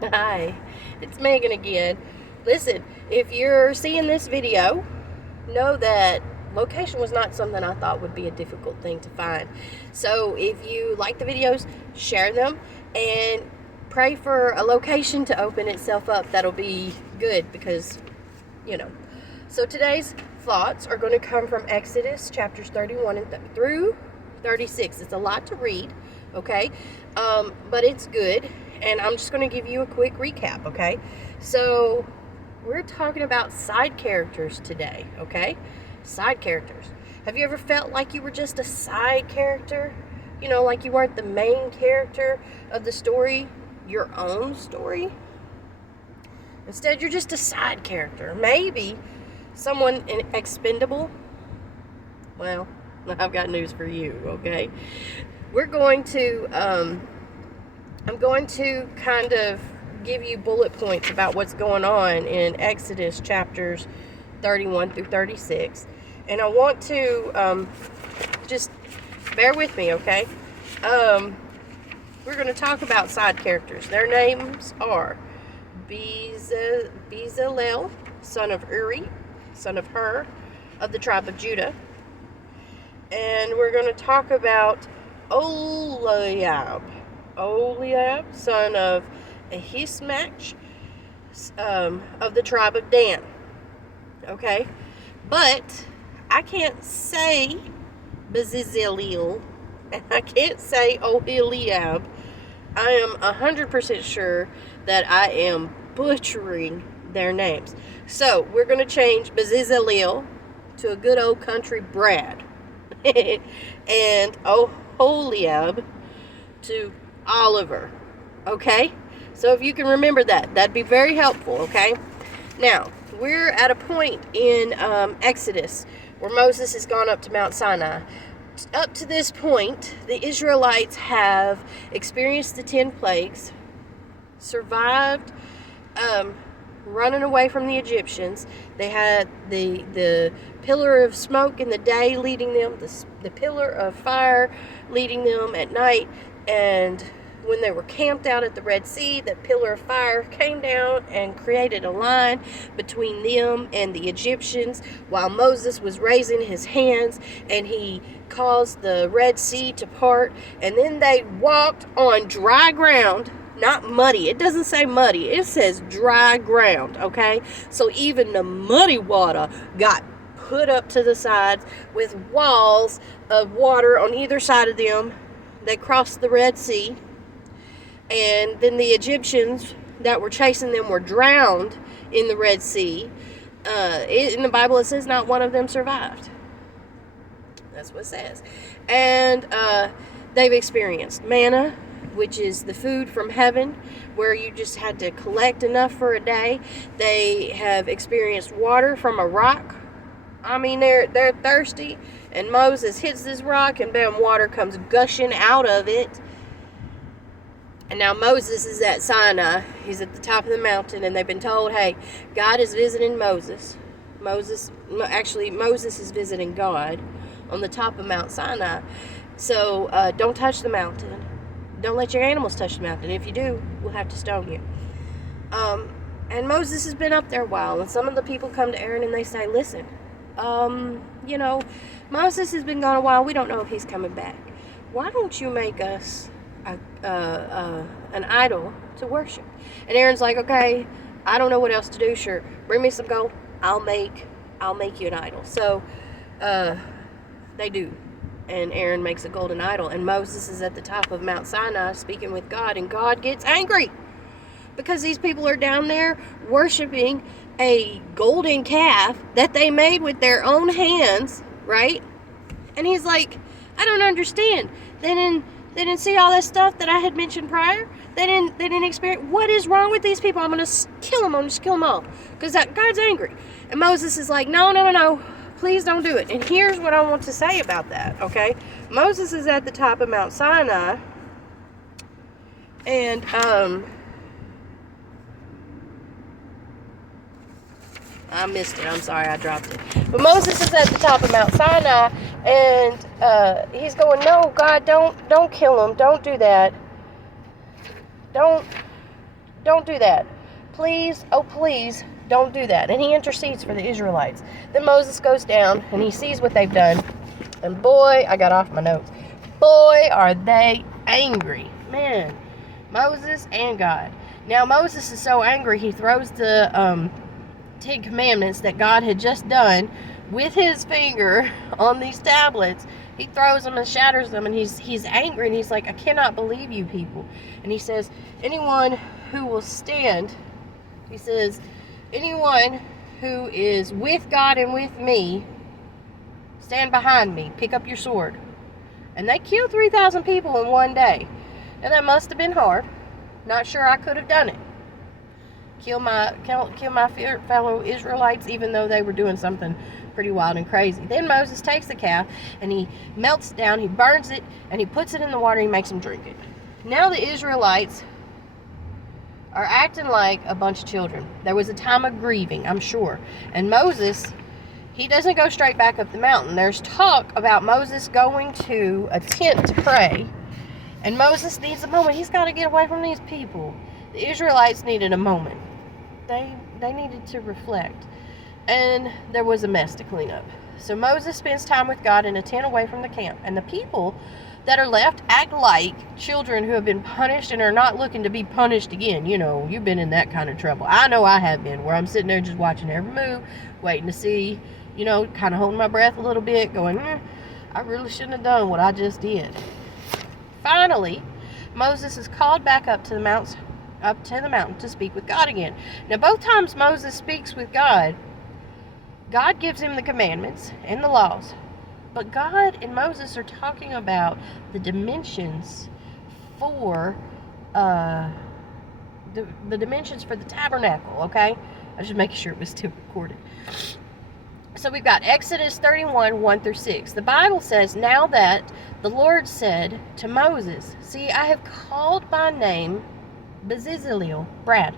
Hi, it's Megan again. Listen, if you're seeing this video, know that location was not something I thought would be a difficult thing to find. So if you like the videos, share them and pray for a location to open itself up. That'll be good because, you know. So today's thoughts are going to come from Exodus chapters 31 through 36. It's a lot to read, okay? But it's good. And I'm just going to give you a quick recap, okay? So we're talking about side characters today, okay? Side characters. Have you ever felt like you were just a side character? You know, like you weren't the main character of the story, your own story? Instead, you're just a side character. Maybe someone expendable. Well, I've got news for you, okay? We're going to, I'm going to kind of give you bullet points about what's going on in Exodus chapters 31 through 36. And I want to just bear with me, okay? We're going to talk about side characters. Their names are Bezalel, son of Uri, son of Hur, of the tribe of Judah. And we're going to talk about Oholiab, son of Ahisamach, of the tribe of Dan. Okay? But I can't say Bezalel, and I can't say Oholiab. I am 100% sure that I am butchering their names. So, we're going to change Bezalel to a good old country Brad. And Oholiab to Oliver. Okay? So if you can remember that, that'd be very helpful, okay? Now, we're at a point in Exodus where Moses has gone up to Mount Sinai. Up to this point, the Israelites have experienced the 10 plagues, survived running away from the Egyptians. They had the pillar of smoke in the day leading them, the pillar of fire leading them at night, and when they were camped out at the Red Sea, the pillar of fire came down and created a line between them and the Egyptians while Moses was raising his hands, and he caused the Red Sea to part, and then they walked on dry ground. Not muddy. It doesn't say muddy. It says dry ground, okay? So even the muddy water got put up to the sides with walls of water on either side of them. They crossed the Red Sea. And then the Egyptians that were chasing them were drowned in the Red Sea. In the Bible it says not one of them survived. That's what it says. And they've experienced manna, which is the food from heaven, where you just had to collect enough for a day. They have experienced water from a rock. I mean, they're thirsty, and Moses hits this rock, and bam, water comes gushing out of it. And now Moses is at Sinai. He's at the top of the mountain, and they've been told, hey, God is visiting Moses. Moses is visiting God on the top of Mount Sinai. So don't touch the mountain. Don't let your animals touch the mountain. If you do, we'll have to stone you. And Moses has been up there a while, and some of the people come to Aaron and they say, listen, Moses has been gone a while. We don't know if he's coming back. Why don't you make us an idol to worship? And Aaron's like, okay, I don't know what else to do. Sure, bring me some gold. I'll make you an idol. So they do. And Aaron makes a golden idol. And Moses is at the top of Mount Sinai speaking with God. And God gets angry because these people are down there worshiping a golden calf that they made with their own hands, right? And he's like, I don't understand. They didn't see all that stuff that I had mentioned prior. They didn't experience. What is wrong with these people? I'm going to kill them. I'm going to kill them all. Because God's angry. And Moses is like, no. Please don't do it. And here's what I want to say about that, okay? Moses is at the top of Mount Sinai, and I missed it. I'm sorry, I dropped it. But Moses is at the top of Mount Sinai, and he's going, no, God, don't kill him. Don't do that. Don't Don't do that. Please, oh please, don't do that. And he intercedes for the Israelites. Then Moses goes down and he sees what they've done. And boy, I got off my notes. Boy, are they angry. Man, Moses and God. Now, Moses is so angry, he throws the Ten Commandments that God had just done with his finger on these tablets. He throws them and shatters them, and he's angry, and he's like, I cannot believe you people. And he says, anyone who will stand, he says, anyone who is with God and with me, stand behind me, pick up your sword. And they killed 3,000 people in one day. And that must have been hard. Not sure I could have done it. Kill my fellow Israelites, even though they were doing something pretty wild and crazy. Then Moses takes the calf and he melts it down, he burns it, and he puts it in the water and he makes them drink it. Now the Israelites are acting like a bunch of children. There was a time of grieving, I'm sure. And Moses, he doesn't go straight back up the mountain. There's talk about Moses going to a tent to pray. And Moses needs a moment. He's got to get away from these people. The Israelites needed a moment. They needed to reflect. And there was a mess to clean up. So Moses spends time with God in a tent away from the camp. And the people that are left act like children who have been punished and are not looking to be punished again. You know, you've been in that kind of trouble. I know I have been, where I'm sitting there just watching every move, waiting to see, you know, kind of holding my breath a little bit, going, I really shouldn't have done what I just did. Finally, Moses is called back up to the mountain to speak with God again. Now, both times Moses speaks with God, God gives him the commandments and the laws. But God and Moses are talking about the dimensions for the dimensions for the tabernacle, okay? I was just making sure it was still recorded. So we've got Exodus 31, 1 through 6. The Bible says, now that the Lord said to Moses, see, I have called by name Bezaleel, Brad,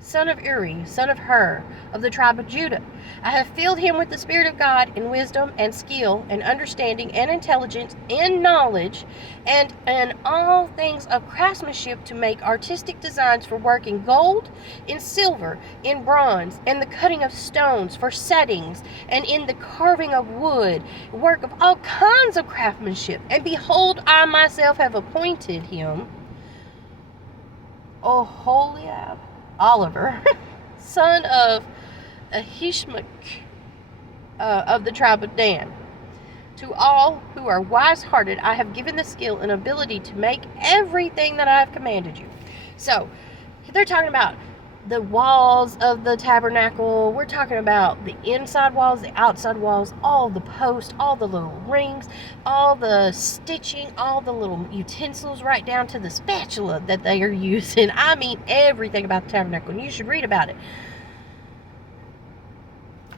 son of Uri, son of Hur, of the tribe of Judah. I have filled him with the Spirit of God in wisdom and skill and understanding and intelligence and knowledge and in all things of craftsmanship to make artistic designs for work in gold, in silver, in bronze, and the cutting of stones for settings, and in the carving of wood, work of all kinds of craftsmanship. And behold, I myself have appointed him, Oholiab, Oliver, son of Ahishmach, of the tribe of Dan. To all who are wise-hearted, I have given the skill and ability to make everything that I have commanded you. So, they're talking about the walls of the tabernacle. We're talking about the inside walls, the outside walls, all the posts, all the little rings, all the stitching, all the little utensils, right down to the spatula that they are using. I mean, everything about the tabernacle, and you should read about it.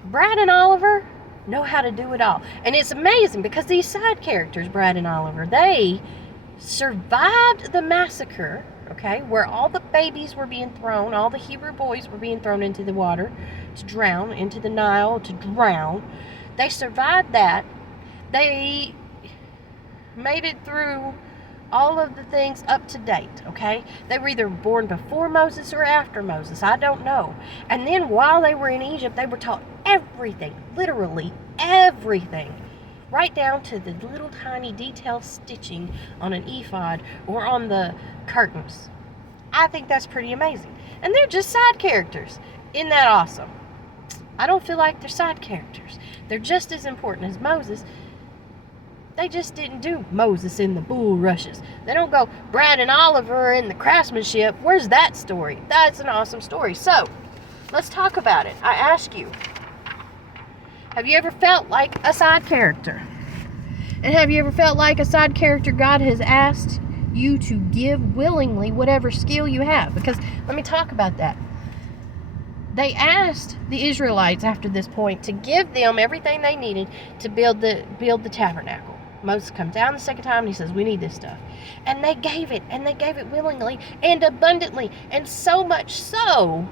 Brad and Oliver know how to do it all. And it's amazing because these side characters, Brad and Oliver, they survived the massacre, okay, where all the babies were being thrown, all the Hebrew boys were being thrown into the water to drown, into the Nile to drown. They survived that. They made it through all of the things up to date, okay? They were either born before Moses or after Moses. I don't know. And then while they were in Egypt, they were taught everything, literally everything, right down to the little tiny detail stitching on an ephod or on the curtains. I think that's pretty amazing. And they're just side characters. Isn't that awesome? I don't feel like they're side characters. They're just as important as Moses. They just didn't do Moses in the bulrushes. They don't go Brad and Oliver in the craftsmanship. Where's that story? That's an awesome story. So, let's talk about it. I ask you, have you ever felt like a side character? And have you ever felt like a side character God has asked you to give willingly whatever skill you have? Because let me talk about that. They asked the Israelites after this point to give them everything they needed to build the tabernacle. Moses comes down the second time and he says, we need this stuff. And they gave it, and they gave it willingly and abundantly, and so much so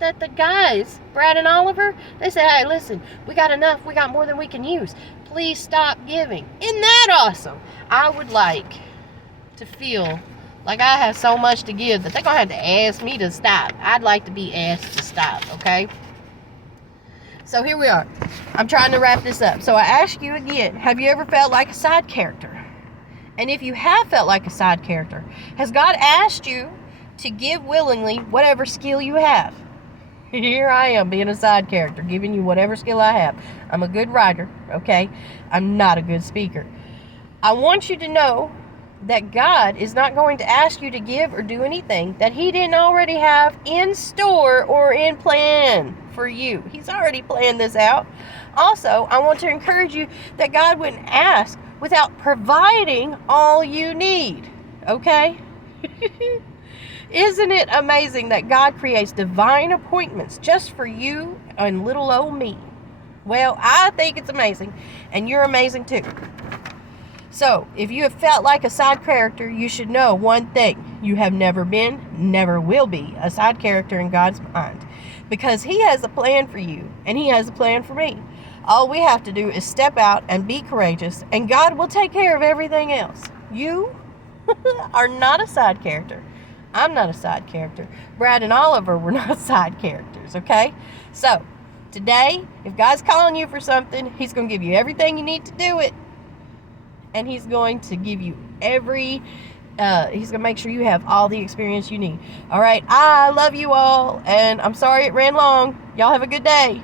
that the guys, Brad and Oliver, they said, hey, listen, we got enough, we got more than we can use. Please stop giving. Isn't that awesome? I would like to feel Like I have so much to give that they're going to have to ask me to stop. I'd like to be asked to stop, okay? So here we are. I'm trying to wrap this up. So I ask you again, have you ever felt like a side character? And if you have felt like a side character, has God asked you to give willingly whatever skill you have? Here I am being a side character, giving you whatever skill I have. I'm a good writer, okay? I'm not a good speaker. I want you to know that God is not going to ask you to give or do anything that He didn't already have in store or in plan for you. He's already planned this out. Also, I want to encourage you that God wouldn't ask without providing all you need, okay? Isn't it amazing that God creates divine appointments just for you and little old me? Well, I think it's amazing, and you're amazing too. So, if you have felt like a side character, you should know one thing. You have never been, never will be a side character in God's mind. Because He has a plan for you, and He has a plan for me. All we have to do is step out and be courageous, and God will take care of everything else. You are not a side character. I'm not a side character. Brad and Oliver were not side characters, okay? So, today, if God's calling you for something, He's going to give you everything you need to do it. And He's going to give you He's going to make sure you have all the experience you need. All right, I love you all, and I'm sorry it ran long. Y'all have a good day.